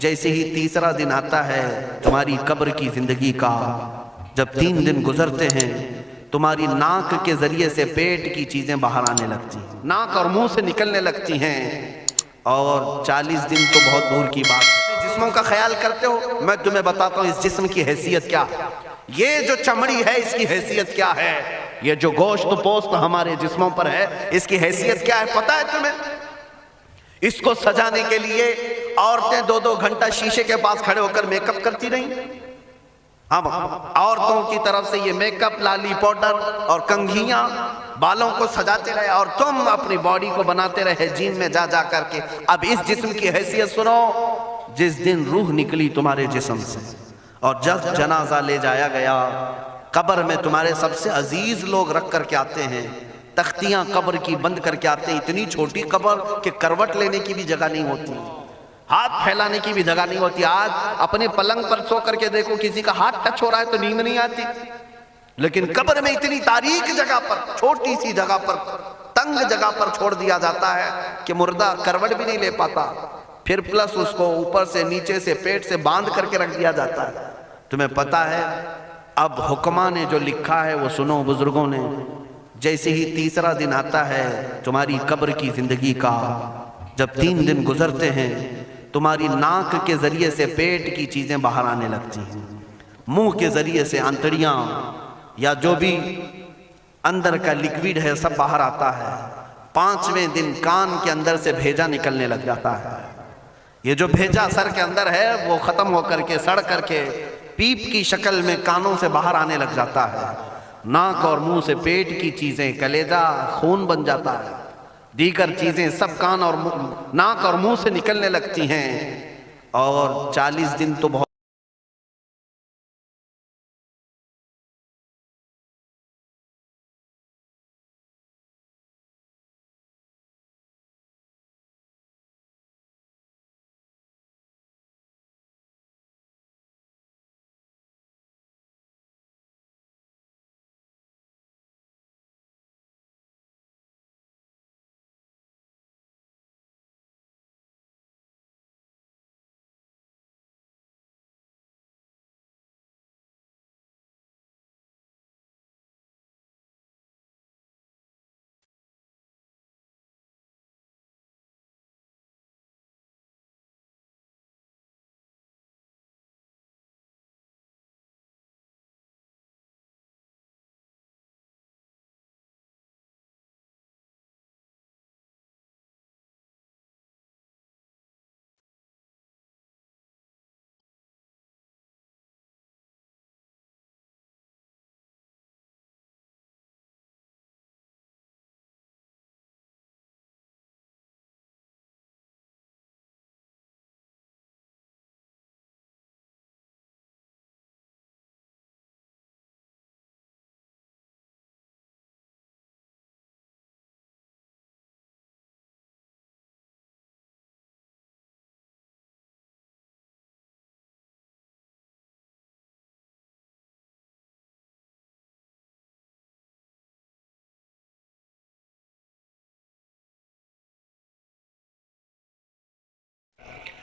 جیسے ہی تیسرا دن آتا ہے تمہاری قبر کی زندگی کا، جب 3 دن گزرتے ہیں تمہاری ناک کے ذریعے سے پیٹ کی چیزیں باہر آنے لگتی ہیں، ناک اور منہ سے نکلنے لگتی ہیں، اور 40 دن تو بہت دور کی بات ہے۔ جسموں کا خیال کرتے ہو، میں تمہیں بتاتا ہوں اس جسم کی حیثیت کیا ہے، یہ جو چمڑی ہے اس کی حیثیت کیا ہے، یہ جو گوشت پوست ہمارے جسموں پر ہے اس کی حیثیت کیا ہے پتہ ہے تمہیں؟ اس کو سجانے کے لیے عورتیں 2 گھنٹہ شیشے کے پاس کھڑے ہو کر میک اپ کرتی رہیں۔ ہاں، عورتوں کی طرف سے یہ میک اپ، لالی پاؤڈر اور کنگھیاں بالوں کو سجاتے رہے، اور تم اپنی باڈی کو بناتے رہے جیم میں جا جا کر کے۔ اب اس جسم کی حیثیت سنو، جس دن روح نکلی تمہارے جسم سے اور جب جنازہ لے جایا گیا، قبر میں تمہارے سب سے عزیز لوگ رکھ کر کے آتے ہیں، تختیاں قبر کی بند کر کے آتے ہیں، اتنی چھوٹی قبر کہ کروٹ لینے کی بھی جگہ نہیں ہوتی، ہاتھ پھیلانے کی بھی جگہ نہیں ہوتی۔ آج اپنے پلنگ پر سو کر کے دیکھو، کسی کا ہاتھ ٹچ ہو رہا ہے تو نیند نہیں آتی، لیکن قبر میں اتنی تاریک جگہ پر، چھوٹی سی جگہ پر، تنگ جگہ پر چھوڑ دیا جاتا ہے کہ مردہ کروٹ بھی نہیں لے پاتا، پھر پلس اس کو اوپر سے نیچے سے پیٹ سے باندھ کر کے رکھ دیا جاتا ہے۔ تمہیں پتا ہے اب حکماں نے جو لکھا ہے وہ سنو بزرگوں نے، جیسے ہی تیسرا دن آتا ہے تمہاری قبر کی زندگی کا، جب 3 دن گزرتے ہیں تمہاری ناک کے ذریعے سے پیٹ کی چیزیں باہر آنے لگتی ہیں، منہ کے ذریعے سے آنتڑیاں یا جو بھی اندر کا لیکویڈ ہے سب باہر آتا ہے۔ 5ویں دن کان کے اندر سے بھیجا نکلنے لگ جاتا ہے، یہ جو بھیجا سر کے اندر ہے وہ ختم ہو کر کے سڑ کر کے پیپ کی شکل میں کانوں سے باہر آنے لگ جاتا ہے، ناک اور منہ سے پیٹ کی چیزیں، کلیجہ خون بن جاتا ہے، دیگر چیزیں سب کان اور ناک اور منہ سے نکلنے لگتی ہیں، اور 40 دن تو بہت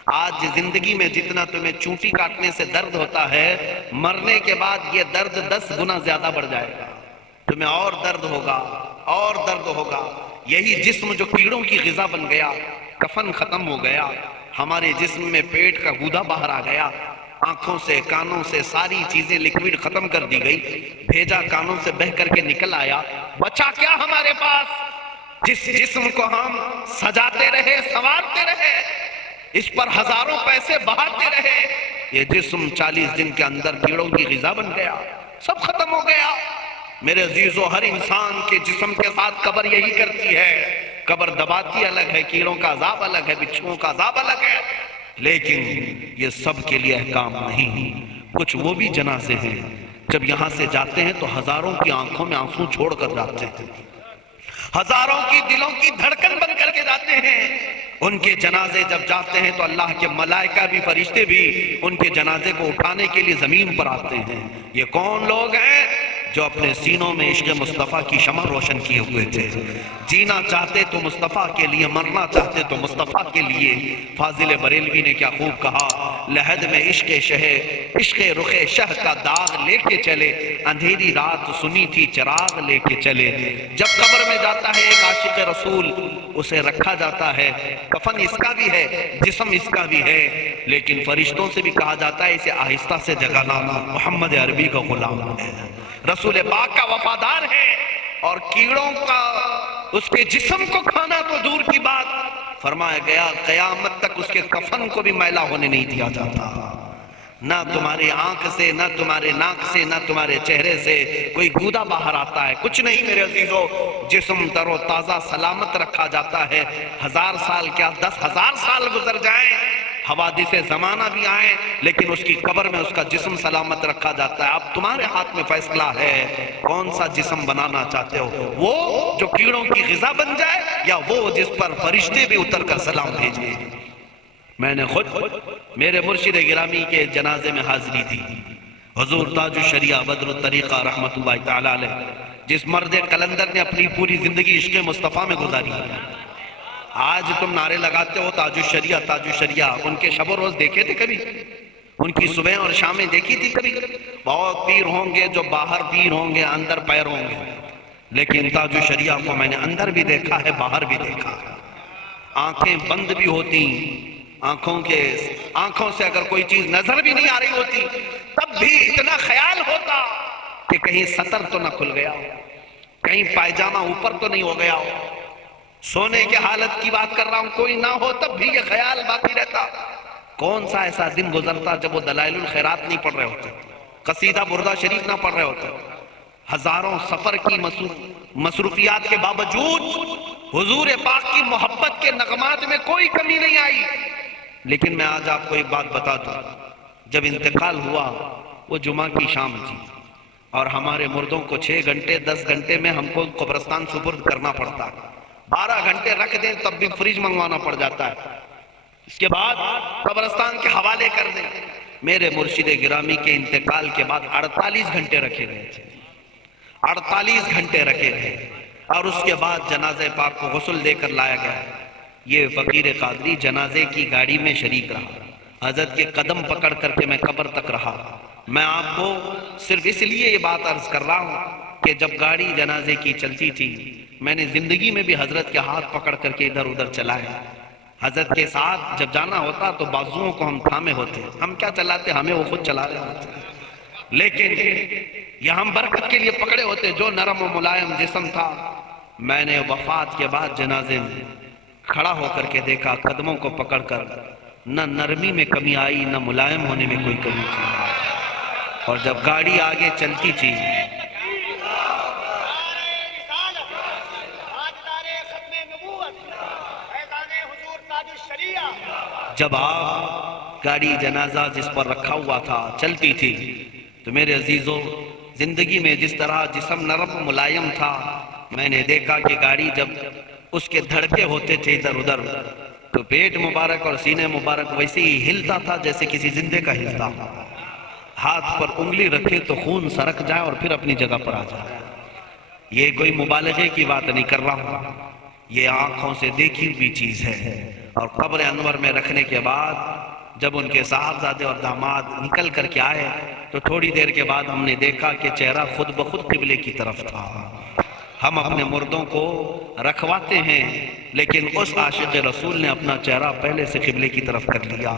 آج زندگی میں جتنا تمہیں چونٹی کاٹنے سے درد ہوتا ہے، مرنے کے بعد یہ درد 10 گنا زیادہ بڑھ جائے گا، تمہیں اور درد ہوگا، اور درد ہوگا۔ یہی جسم جو کیڑوں کی غذا بن گیا، کفن ختم ہو گیا، ہمارے جسم میں پیٹ کا گودا باہر آ گیا، آنکھوں سے کانوں سے ساری چیزیں لیکویڈ ختم کر دی گئی، بھیجا کانوں سے بہہ کر کے نکل آیا، بچا کیا ہمارے پاس؟ جس جسم کو ہم سجاتے رہے، سنوارتے رہے، اس پر ہزاروں پیسے بہاتے رہے، یہ جسم 40 دن کے اندر کیڑوں کی غذا بن گیا، سب ختم ہو گیا۔ میرے عزیزو، ہر انسان کے جسم کے ساتھ قبر یہی کرتی ہے، قبر دباتی الگ ہے، کیڑوں کا عذاب الگ ہے، بچھوؤں کا عذاب الگ ہے، لیکن یہ سب کے لیے احکام نہیں۔ کچھ وہ بھی جنازے ہیں جب یہاں سے جاتے ہیں تو ہزاروں کی آنکھوں میں آنسو چھوڑ کر جاتے ہیں، ہزاروں کی دلوں کی دھڑکن بن کر کے جاتے ہیں۔ ان کے جنازے جب جاتے ہیں تو اللہ کے ملائکہ بھی، فرشتے بھی ان کے جنازے کو اٹھانے کے لیے زمین پر آتے ہیں۔ یہ کون لوگ ہیں؟ جو اپنے سینوں میں عشق مصطفیٰ کی شمع روشن کیے ہوئے تھے. جینا چاہتے تو مصطفیٰ کے لیے، مرنا چاہتے تو مصطفیٰ کے لیے. فاضل بریلوی نے کیا خوب کہا، لحد میں عشق عشق رخ شہ کا داغ لے کے چلے، اندھیری رات سنی تھی چراغ لے کے چلے. جب قبر میں جاتا ہے ایک عاشق رسول، اسے رکھا جاتا ہے، کفن اس کا بھی ہے، جسم اس کا بھی ہے، لیکن فرشتوں سے بھی کہا جاتا ہے اسے آہستہ سے جگانا، محمد عربی کا غلام ہے، رسول پاک کا وفادار ہے. اور کیڑوں کا اس کے جسم کو کھانا تو دور کی بات، فرمایا گیا قیامت تک اس کے کفن کو بھی میلا ہونے نہیں دیا جاتا. نہ تمہاری آنکھ سے، نہ تمہارے ناک سے، نہ تمہارے چہرے سے کوئی گودا باہر آتا ہے، کچھ نہیں میرے عزیزو. جسم تر و تازہ سلامت رکھا جاتا ہے. 1000 سال کیا 10,000 سال گزر جائیں، حوادث زمانہ بھی آئیں، لیکن اس کی قبر میں اس کا جسم سلامت رکھا جاتا ہے. اب تمہارے ہاتھ میں فیصلہ ہے کون سا جسم بنانا چاہتے ہو، وہ جو کیڑوں کی غذا بن جائے، یا وہ جس پر فرشتے بھی اتر کر سلام بھیجیں. میں نے خود میرے مرشد گرامی کے جنازے میں حاضری تھی. حضور تاج الشریعہ بدر الطریقہ رحمت اللہ تعالی علیہ، جس مرد قلندر نے اپنی پوری زندگی عشق مصطفیٰ میں گزاری. آج تم نعرے لگاتے ہو تاج الشریعہ تاج الشریعہ، ان کے شب و روز دیکھے تھے کبھی؟ ان کی صبح اور شامیں دیکھی تھی کبھی؟ بہت پیر ہوں گے جو باہر پیر ہوں گے، اندر پیر ہوں گے، لیکن تاج الشریعہ کو میں نے اندر بھی دیکھا ہے، باہر بھی دیکھا ہے. آنکھیں بند بھی ہوتی، آنکھوں سے اگر کوئی چیز نظر بھی نہیں آ رہی ہوتی، تب بھی اتنا خیال ہوتا کہ کہیں سطر تو نہ کھل گیا ہو، کہیں پائجامہ اوپر تو نہیں ہو گیا ہو. سونے کے حالت کی بات کر رہا ہوں، کوئی نہ ہو تب بھی یہ خیال باقی رہتا. کون سا ایسا دن گزرتا جب وہ دلائل الخیرات نہیں پڑھ رہے ہوتے، قصیدہ بردہ شریف نہ پڑھ رہے ہوتے. ہزاروں سفر کی مصروفیات کے باوجود حضور پاک کی محبت کے نغمات میں کوئی کمی نہیں آئی. لیکن میں آج آپ کو ایک بات بتا دوں، جب انتقال ہوا وہ جمعہ کی شام تھی، اور ہمارے مردوں کو 6 گھنٹے 10 گھنٹے میں ہم کو قبرستان سپرد کرنا پڑتا. 12 گھنٹے رکھ دیں تب بھی فریج منگوانا پڑ جاتا ہے، اس کے بعد قبرستان کے حوالے کر دیں. میرے مرشد گرامی کے انتقال کے بعد 48 گھنٹے رکھے گئے تھے، 48 گھنٹے رکھے گئے، اور اس کے بعد جنازہ پاک کو غسل دے کر لایا گیا. یہ فقیر قادری جنازے کی گاڑی میں شریک رہا، حضرت کے قدم پکڑ کر کے میں قبر تک رہا. میں آپ کو صرف اس لیے یہ بات عرض کر رہا ہوں کہ جب گاڑی جنازے کی چلتی تھی، میں نے زندگی میں بھی حضرت کے ہاتھ پکڑ کر کے ادھر ادھر چلائے. حضرت کے ساتھ جب جانا ہوتا تو بازوؤں کو ہم تھامے ہوتے، ہم کیا چلاتے، ہمیں وہ خود چلا رہے ہوتے، لیکن یہ ہم برکت کے لیے پکڑے ہوتے. جو نرم و ملائم جسم تھا، میں نے وفات کے بعد جنازے میں کھڑا ہو کر کے دیکھا، قدموں کو پکڑ کر، نہ نرمی میں کمی آئی، نہ ملائم ہونے میں کوئی کمی تھی. اور جب گاڑی آگے چلتی تھی، جب آپ گاڑی جنازہ جس پر رکھا ہوا تھا چلتی تھی، تو میرے عزیزو زندگی میں جس طرح جسم نرم ملائم تھا، میں نے دیکھا کہ گاڑی جب اس کے دھڑکے ہوتے تھے ادھر ادھر، تو پیٹ مبارک اور سینے مبارک ویسے ہی ہلتا تھا جیسے کسی زندے کا ہلتا. ہاتھ پر انگلی رکھے تو خون سرک جائے اور پھر اپنی جگہ پر آ جائے. یہ کوئی مبالغے کی بات نہیں کر رہا ہوں، یہ آنکھوں سے دیکھی ہوئی چیز ہے. اور قبر انور میں رکھنے کے بعد جب ان کے صاحبزادے اور داماد نکل کر کے آئے تو تھوڑی دیر کے بعد ہم نے دیکھا کہ چہرہ خود بخود قبلے کی طرف تھا. ہم اپنے مردوں کو رکھواتے ہیں، لیکن اس عاشق رسول نے اپنا چہرہ پہلے سے قبلے کی طرف کر لیا.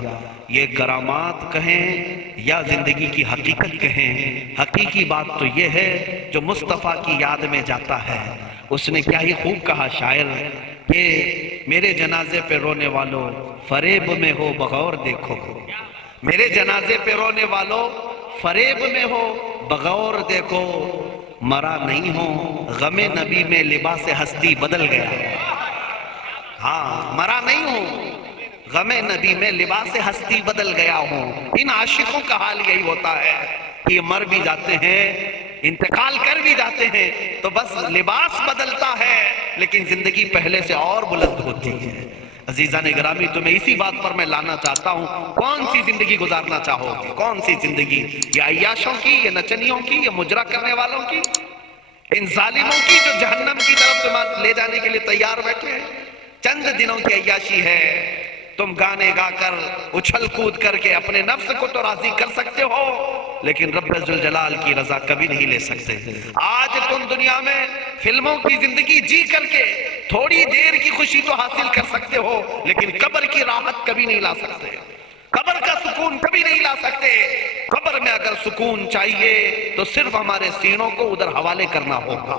یہ کرامات کہیں یا زندگی کی حقیقت کہیں، حقیقی بات تو یہ ہے جو مصطفیٰ کی یاد میں جاتا ہے. اس نے کیا ہی خوب کہا شاعر کہ میرے جنازے پہ رونے والوں فریب میں ہو بغور دیکھو، میرے جنازے پہ رونے والوں فریب میں ہو بغور دیکھو، مرا نہیں ہوں غم نبی میں لباس ہستی بدل گیا. ہاں، مرا نہیں ہوں غم نبی میں لباس ہستی بدل گیا ہوں. ان عاشقوں کا حال یہی ہوتا ہے کہ یہ مر بھی جاتے ہیں، انتقال کر بھی جاتے ہیں، تو بس لباس بدلتا ہے لیکن زندگی پہلے سے اور بلند ہوتی ہے. عزیزان گرامی تمہیں اسی بات پر میں لانا چاہتا ہوں، کون سی زندگی گزارنا چاہو گے؟ کون سی زندگی؟ یہ عیاشوں کی، یہ نچنیوں کی، یہ مجرا کرنے والوں کی، ان ظالموں کی جو جہنم کی طرف تمہیں لے جانے کے لیے تیار بیٹھے ہیں؟ چند دنوں کی عیاشی ہے، تم گانے گا کر اچھل کود کر کے اپنے نفس کو تو راضی کر سکتے ہو، لیکن رب ذوالجلال کی رضا کبھی نہیں لے سکتے۔ آج تم دنیا میں فلموں کی زندگی جی کر کے تھوڑی دیر کی خوشی تو حاصل کر سکتے ہو، لیکن قبر کی راحت کبھی نہیں لا سکتے، قبر کا سکون کبھی نہیں لا سکتے۔ قبر میں اگر سکون چاہیے تو صرف ہمارے سینوں کو ادھر حوالے کرنا ہوگا،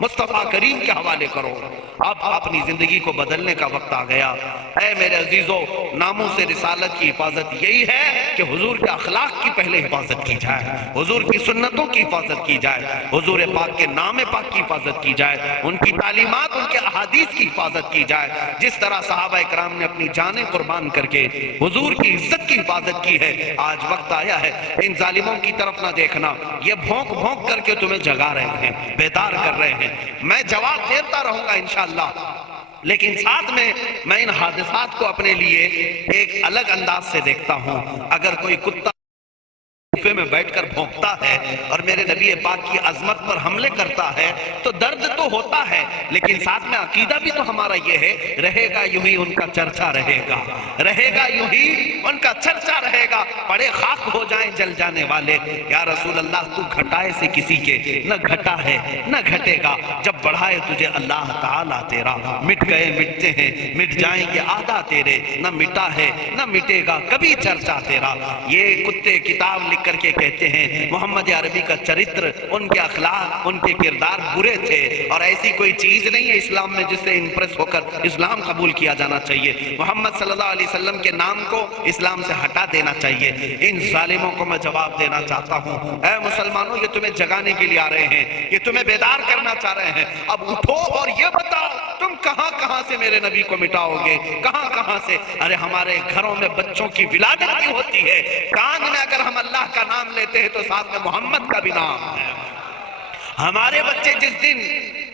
مصطفیٰ کریم کے حوالے کرو۔ اب اپنی زندگی کو بدلنے کا وقت آ گیا۔ اے میرے عزیزو، ناموس رسالت کی حفاظت یہی ہے کہ حضور کے اخلاق کی پہلے حفاظت کی جائے، حضور کی سنتوں کی حفاظت کی جائے، حضور پاک کے نام پاک کی حفاظت کی جائے، ان کی تعلیمات، ان کے احادیث کی حفاظت کی جائے۔ جس طرح صحابہ اکرام نے اپنی جانیں قربان کر کے حضور کی عزت کی حفاظت کی ہے، آج وقت آیا ہے ان ظالموں کی طرف نہ دیکھنا، یہ بھونک بھونک کر کے تمہیں جگا رہے ہیں، بیدار کر رہے ہیں۔ میں جواب دیتا رہوں گا انشاءاللہ، لیکن ساتھ میں ان حادثات کو اپنے لیے ایک الگ انداز سے دیکھتا ہوں۔ اگر کوئی کتا صوفے میں بیٹھ کر بھونکتا ہے اور میرے نبی پاک کی عظمت پر حملے کرتا ہے تو درد تو ہوتا ہے، لیکن ساتھ میں عقیدہ بھی تو ہمارا یہ ہے، رہے گا یوں ہی ان کا چرچا رہے گا، رہے گا یوں ہی ان کا چرچا رہے گا، پڑے خاک ہو جائیں جل جانے والے۔ یا رسول اللہ تو گھٹائے سے کسی کے نہ گھٹا ہے نہ گھٹے گا، جب بڑھائے تجھے اللہ تعالیٰ تیرا، مٹ گئے مٹتے ہیں مٹ جائیں گے آدھا تیرے، نہ مٹا ہے نہ مٹے گا کبھی چرچا تیرا۔ یہ کتے کتاب لکھ کر کے کہتے ہیں محمد عربی کا چرتر، ان کے اخلاق، ان کے کردار برے تھے، اور ایسی کوئی چیز نہیں ہے اسلام میں جس سے امپریس ہو کر اسلام قبول کیا جانا چاہیے۔ محمد صلی اللہ علیہ وسلم کے نام کو اسلام سے ہٹا دینا چاہیے۔ ان ظالموں کو میں جواب دینا چاہتا ہوں، اے مسلمانوں، یہ تمہیں جگانے کے لیے آ رہے ہیں، یہ تمہیں بیدار کرنا چاہ رہے ہیں۔ اب اٹھو اور یہ بتاؤ تم کہاں کہاں سے میرے نبی کو مٹاؤ گے، کہاں کہاں سے؟ ارے ہمارے گھروں میں بچوں کی ولادت بھی ہوتی ہے، کان میں اگر ہم اللہ کا نام لیتے ہیں تو ساتھ میں محمد کا بھی نام ہے۔ ہمارے بچے جس دن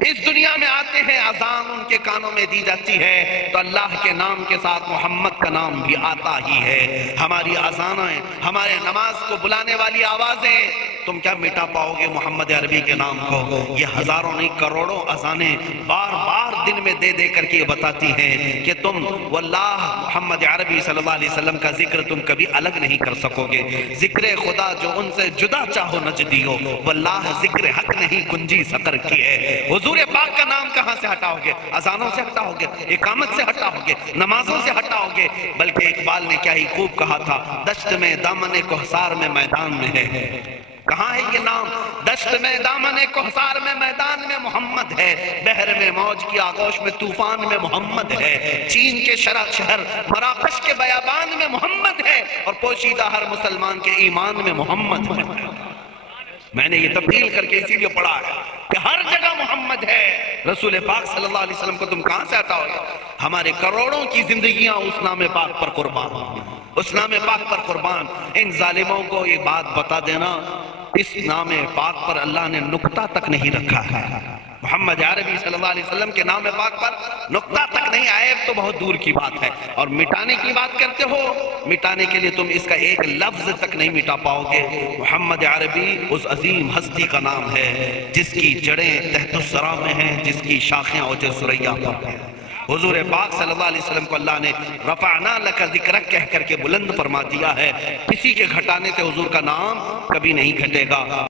اس دنیا میں آتے ہیں اذان ان کے کانوں میں دی جاتی ہے تو اللہ کے نام کے ساتھ محمد کا نام بھی آتا ہی ہے۔ ہماری اذانیں، ہمارے نماز کو بلانے والی آوازیں، تم کیا مٹا پاؤ گے محمد عربی کے نام کو؟ یہ ہزاروں نہیں کروڑوں اذانیں بار بار دن میں دے دے کر کے بتاتی ہیں کہ تم واللہ محمد عربی صلی اللہ علیہ وسلم کا ذکر تم کبھی الگ نہیں کر سکو گے۔ ذکر خدا جو ان سے جدا چاہو نجدیو، واللہ ذکر حق نہیں کنجی سقر کی ہے۔ حضور پاک کا نام کہاں سے ہٹاؤ گے؟ اذانوں سے ہٹاؤ گے، اقامت سے ہٹاؤ گے، نمازوں سے ہٹاؤ گے؟ بلکہ اقبال نے کیا ہی خوب کہا تھا، دشت میں دامن کوہسار میں میدان میں ہے۔ کہاں ہے یہ نام؟ دشت میں دامن کوہسار میں میدان میں محمد ہے، بحر میں موج کی آغوش میں طوفان میں محمد ہے، چین کے شہر مراکش کے بیابان میں محمد ہے، اور پوشیدہ ہر مسلمان کے ایمان میں محمد ہے۔ میں نے یہ تبدیل کر کے اسی لیے پڑھا ہے کہ ہر جگہ محمد ہے۔ رسول پاک صلی اللہ علیہ وسلم کو تم کہاں سے ہٹاؤ گے؟ ہمارے کروڑوں کی زندگیاں اس نام پاک پر قربان، اس نام پاک پر قربان۔ ان ظالموں کو یہ بات بتا دینا، اس نام پاک پر اللہ نے نقطہ تک نہیں رکھا ہے۔ محمد عربی صلی اللہ علیہ وسلم کے نام پاک پر نقطہ تک نہیں، عیب تو بہت دور کی بات ہے۔ اور مٹانے کی بات کرتے ہو، مٹانے کے لیے تم اس کا ایک لفظ تک نہیں مٹا پاؤ گے۔ محمد عربی اس عظیم ہستی کا نام ہے جس کی جڑیں تحت الثری میں ہیں، جس کی شاخیں اوج ثریا پر ہیں۔ حضور پاک صلی اللہ علیہ وسلم کو اللہ نے رفعنا لک ذکرک کہہ کر کے بلند فرما دیا ہے۔ کسی کے گھٹانے سے حضور کا نام کبھی نہیں گھٹے گا۔